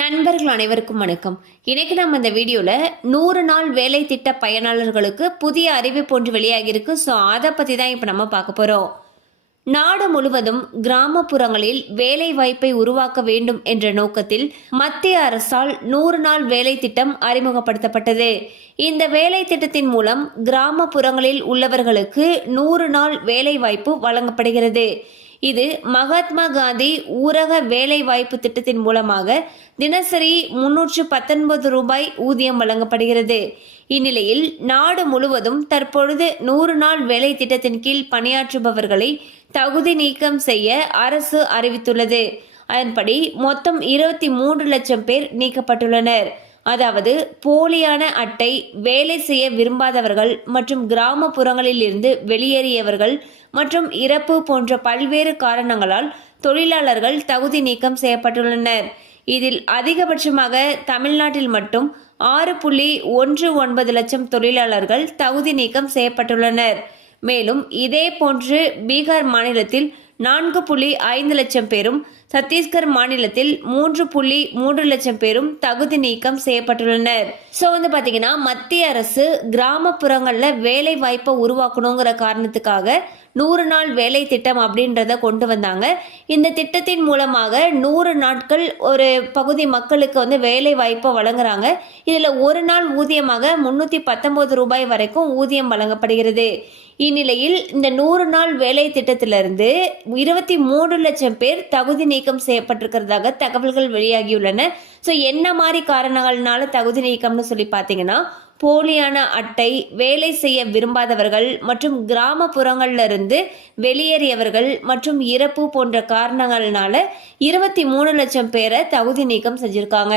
நண்பர்கள் அனைவருக்கும் வணக்கம். இன்னைக்கு நம்ம இந்த வீடியோவில் நூறு நாள் வேலை திட்ட பயனாளர்களுக்கு புதிய அறிவிப்பு ஒன்று வெளியாகியிருக்கு ஸோ அதை பற்றி தான் இப்போ நம்ம பார்க்க போகிறோம் நாடு முழுவதும் கிராமப்புறங்களில் வேலை வாய்ப்பை உருவாக்க வேண்டும் என்ற நோக்கத்தில் மத்திய அரசால் நூறு நாள் வேலை திட்டம் அறிமுகப்படுத்தப்பட்டது. இந்த வேலை திட்டத்தின் மூலம் கிராமப்புறங்களில் உள்ளவர்களுக்கு நூறு நாள் வேலை வாய்ப்பு வழங்கப்படுகிறது. இது மகாத்மா காந்தி ஊரக வேலை வாய்ப்பு திட்டத்தின் மூலமாக தினசரி முன்னூற்று பத்தொன்பது ரூபாய் ஊதியம் வழங்கப்படுகிறது. இந்நிலையில் நாடு முழுவதும் தற்பொழுது நூறு நாள் வேலை திட்டத்தின் கீழ் பணியாற்றுபவர்களை தகுதி நீக்கம் செய்ய அரசு அறிவித்துள்ளது. அதன்படி மொத்தம் இருபத்தி மூன்று லட்சம் பேர் நீக்கப்பட்டுள்ளனர். அதாவது போலியான அட்டை வேலை செய்ய விரும்பாதவர்கள் மற்றும் கிராமப்புறங்களில் இருந்து வெளியேறியவர்கள் மற்றும் இறப்பு போன்ற பல்வேறு காரணங்களால் தொழிலாளர்கள் தகுதி நீக்கம் செய்யப்பட்டுள்ளனர். இதில் அதிகபட்சமாக தமிழ்நாட்டில் மட்டும் ஆறு புள்ளி ஒன்று ஒன்பது லட்சம் தொழிலாளர்கள் தகுதி நீக்கம் செய்யப்பட்டுள்ளனர். மேலும் இதே போன்று பீகார் மாநிலத்தில் நான்கு புள்ளி ஐந்து லட்சம் பேரும் சத்தீஸ்கர் மாநிலத்தில் மூன்று புள்ளி மூன்று லட்சம் பேரும் தகுதி நீக்கம் செய்யப்பட்டுள்ளனர். ஸோ வந்து பார்த்தீங்கன்னா மத்திய அரசு கிராமப்புறங்களில் வேலை வாய்ப்பை உருவாக்கணுங்கிற காரணத்துக்காக நூறு நாள் வேலை திட்டம் அப்படின்றத கொண்டு வந்தாங்க. இந்த திட்டத்தின் மூலமாக நூறு நாட்கள் ஒரு பகுதி மக்களுக்கு வந்து வேலை வாய்ப்பை வழங்குறாங்க. இதில் ஒரு நாள் ஊதியமாக முன்னூற்றி பத்தொன்பது ரூபாய் வரைக்கும் ஊதியம் வழங்கப்படுகிறது. இந்நிலையில் இந்த நூறு நாள் வேலை திட்டத்திலிருந்து இருபத்தி மூன்று லட்சம் பேர் தகுதி நீக்கம் செய்யப்பட்டிருக்கிறதாக தகவல்கள் வெளியாகியுள்ளன. ஸோ என்ன மாதிரி காரணங்கள்னால தகுதி நீக்கம்னு சொல்லி பார்த்தீங்கன்னா போலியான அட்டை வேலை செய்ய விரும்பாதவர்கள் மற்றும் கிராமப்புறங்கள்ல இருந்து வெளியேறியவர்கள் மற்றும் இறப்பு போன்ற காரணங்கள்னால இருபத்தி மூணு லட்சம் பேரை தகுதி நீக்கம் செஞ்சிருக்காங்க.